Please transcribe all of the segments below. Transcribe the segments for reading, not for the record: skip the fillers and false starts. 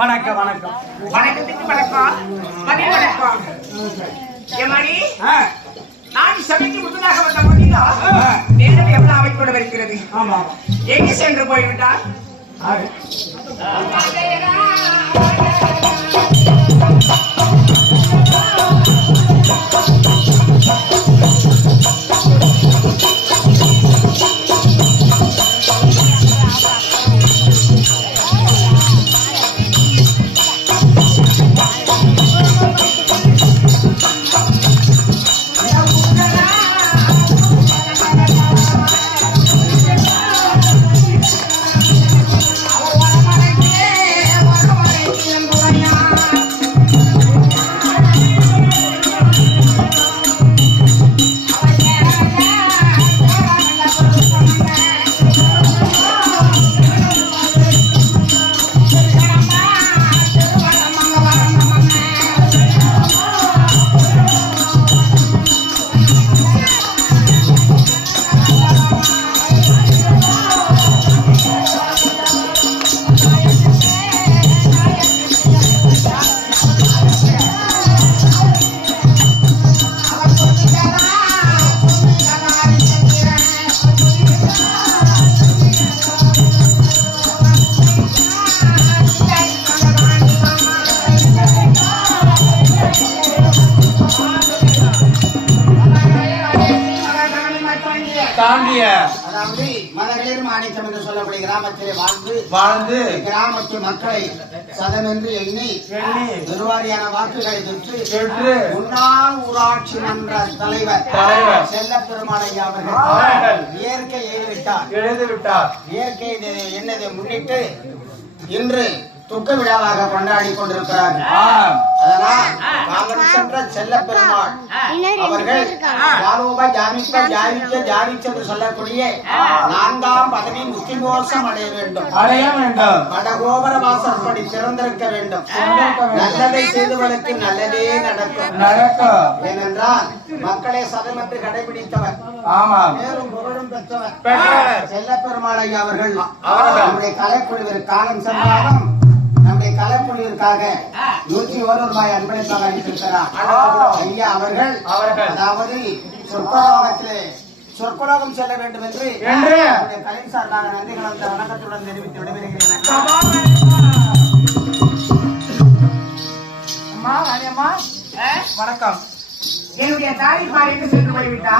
வணக்கம் வணக்கம் வணக்கத்துக்கு வணக்கம் மதிய வணக்கம். எம்மாடி நான் சபைக்கு முன்னதாக வந்த போதிலா நேரம் எவ்வளவு அமைப்போடு வருகிறது. ஆமா எங்கே சென்று போய்விட்டார்? அதாவது மதகளிர் மாணிக்கம் என்று சொல்லக்கூடிய கிராமத்திலே வாழ்ந்து கிராமத்து மக்களை சதமென்று எண்ணி நிர்வாரியான வாக்குகளை பெற்று முன்னாள் ஊராட்சி மன்ற தலைவர் செல்ல பெருமாளையா அவர்கள் இயற்கை எழுதிவிட்டார். இயற்கை என்னதை முன்னிட்டு இன்று துக்க விழாவாக கொண்டாடி கொண்டிருக்கிறார். அதனால் காலம் சென்ற செல்ல பெருமாள் அவர்கள் என்று சொல்லக்கூடிய 4ஆம் பதவி முக்கியமோசம் அடைய வேண்டும். வடகோபுர வாசற்படி திறந்திருக்க வேண்டும். நல்லதை செய்தவர்களுக்கு நல்லதே நடக்கும். ஏனென்றால் மக்களை சதமென்று கடைபிடித்தவர், மேலும் புகழும் பெற்றவர் செல்ல பெருமாள் ஐயா அவர்கள் நம்முடைய கலைக்குழுவிற்கு காலம் சென்றாலும் நம்முடைய கலைக்குழுவிற்காக 101 ரூபாய் அன்பளிப்பாக அளித்திருக்கிறார். ஐயா அவர்கள் அதாவது சொற்பலோகம் செல்ல வேண்டும் என்று கலை சார்பாக நன்றி கலந்த வணக்கத்துடன் தெரிவித்து விடைபெறுகிறேன். வணக்கம். என்னுடைய தாய் பாரிக்கு சென்று போய்விட்டா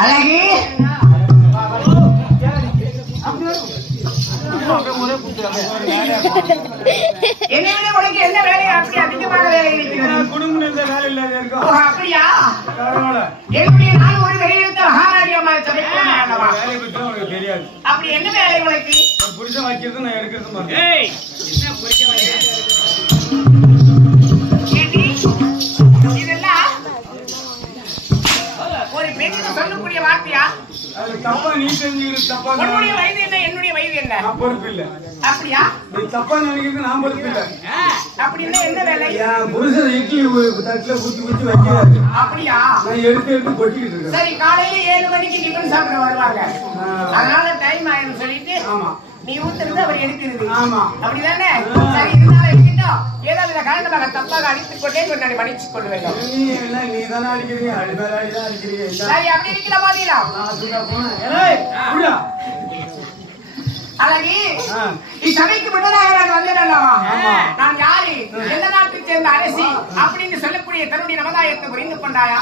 அழகி என்னை விட உனக்கு என்ன வேலை அப்படி அதிகமாக வேலை இருக்கிறது? அப்படியா? என்னுடைய நான் ஒரு வெளியிட்ட மகாராஜியமாக அப்படி என்ன வேலை உனக்கு? புருஷன் வைக்கிறது நான் எடுக்கிறது. இதெல்லாம் ஒரு பெண்ணுக்கு சொல்லக்கூடிய வார்த்தையா? தப்பா நீ தெரிஞ்சுக்கிறது தப்பா. உன்னுடைய வயது என்ன, என்னுடைய வயது என்ன? நான் பொறுப்பு இல்ல. அப்படியா? நீ தப்பா நினைக்கிறது நான் பொறுப்பு இல்ல. அப்படின்னா என்ன வேலை? புருஷன் இட்லி தட்டுல ஊத்தி வைக்கிறாரு. அப்படியா? நான் எடுத்து கொட்டிக்கிட்டு இருக்கேன். சரி, காலையில 7 மணிக்கு டிஃபன் சாப்பிட வருவாங்க. அதனால டைம் ஆயிரும் சொல்லிட்டு நீ ஊத்துறது அவர் எடுக்கிறது. அப்படிதானே? சரி, இருந்தாலும் எடுக்கட்டும். ஏதாவது காரணமாக தப்பாக அடித்துக் கொண்டே கொண்டாடி மன்னிச்சு கொள்ள வேண்டும். நீ தானே அடிக்கிறீங்க, அடிதான் அடிக்கிறீங்க. சரி, அப்படி இருக்கிற மாதிரியா? அழகி, இச்சபைக்கு முன்னதாக நான் வந்தேன் அல்லவா? நான் யாரு, எந்த நாட்டை சேர்ந்த அரசி அப்படின்னு சொல்லக்கூடிய தன்னுடைய நமதாயத்தை புரிந்து கொண்டாயா?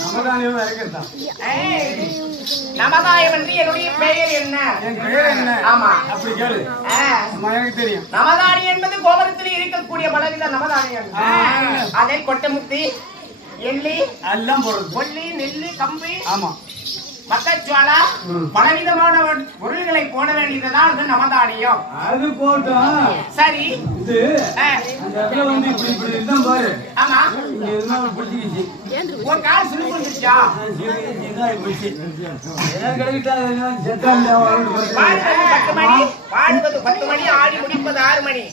நமதானியம் இறக்கிறதா? நமதாயம் என்று என்னுடைய பெயர் என்ன? என் பெயர் என்ன? ஆமா, அப்படி கேளு. எனக்கு தெரியும். நமதானி என்பது கோபுரத்தில் இருக்கக்கூடிய பலவித நவதானியம். அதில் கொட்டமுத்தி, எள்ளி, எல்லாம் போடுறது. கொல்லி, நெல்லி, கம்பி, ஆமா, மக்காச்சோளா, பலவிதமான பொருள்களை போட வேண்டியதுதான் அது நவதானியம். அது போட்டோம். சரி, இது அந்த இடத்துல வந்து இப்படி இப்படி இருந்தா பாரு. ஆமா, இங்க இருந்தா பிடிச்சிக்கிச்சு. ஒரு கால் சுருப்பு வந்துச்சா? கிடைக்கிட்டா பாடுவது 10 மணி, ஆடி முடிப்பது 6 மணி.